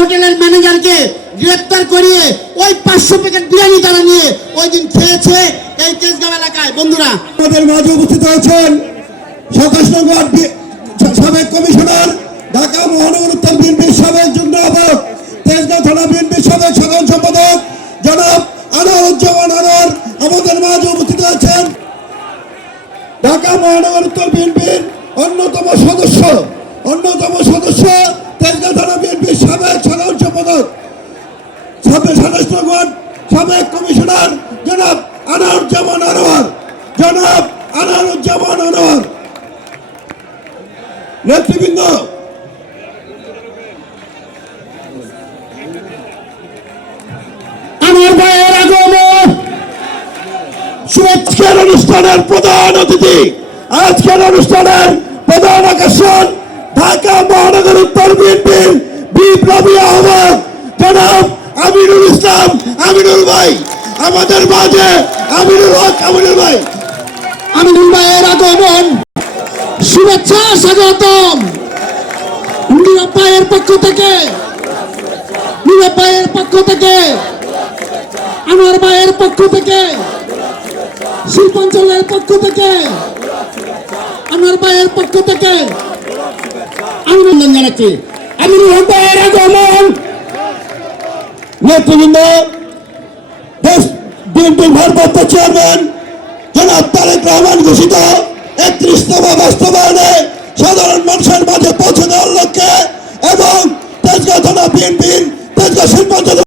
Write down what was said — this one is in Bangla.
হোটেলের ম্যানেজারকে গ্রেপ্তার করিয়ে ওই পাঁচশো প্যাকেট বিরিয়ানি তারা নিয়ে ওই দিন খেয়েছে এই তেজগাঁও এলাকায়। বন্ধুরা, আমাদের মাঝে উপস্থিত হয়েছেন সকাশনগর সাবেক কমিশনার, ঢাকা মহানগর উত্তর বিএনপির সাবেক যুগ্ম আহ্বায়ক, তেজগাঁও থানা বিএনপির সাবেক সাধারণ সম্পাদক, জনাব আনোয়ারুজ্জামান আনোয়ার আমাদের মাঝে উপস্থিত আছেন ঢাকা মহানগর উত্তর বিএনপির অন্যতম সদস্য অন্যতম সদস্য সাবেক সাতাশনগর সাবেক কমিশনার জনাব আনারুজ্জামান আনোয়ার জনাব আনারুজ্জামান আনোয়ার। নেতৃবৃন্দ আমার ভাইয়ের আগমন। আজকের অনুষ্ঠানের প্রধান অতিথি আজকের অনুষ্ঠানের প্রধান আকর্ষণ ঢাকা মহানগর উত্তর বিএনপির বিপ্লবী আহ্বায়ক জনাব ইসলাম আমিনুল ভাই। আমাদের মাঝে আমিনুল হক, আমিনুল ভাই। আমিনুল ভাইয়ের আগমন। শুভেচ্ছা, স্বাগতম। নীরব ভাইয়ের পক্ষ থেকে, নীরব ভাইয়ের পক্ষ থেকে আমার ভাইয়ের পক্ষ থেকে, শিল্পাঞ্চলের পক্ষ থেকে আমার ভাইয়ের পক্ষ থেকে অভিনন্দন জানাচ্ছি হক ভাইয়ের আগমন। নেতৃবৃন্দ, দেশ বিএনপির ভারপ্রাপ্ত চেয়ারম্যান জনাব তারেক রহমান ঘোষিত একত্রিশতম বাস্তবায়নে সাধারণ মানুষের মাঝে পৌঁছে দেওয়ার লক্ষ্যে এবং তেজগাঁও থানা বিএনপির তেজগাঁও শিল্পাঞ্চল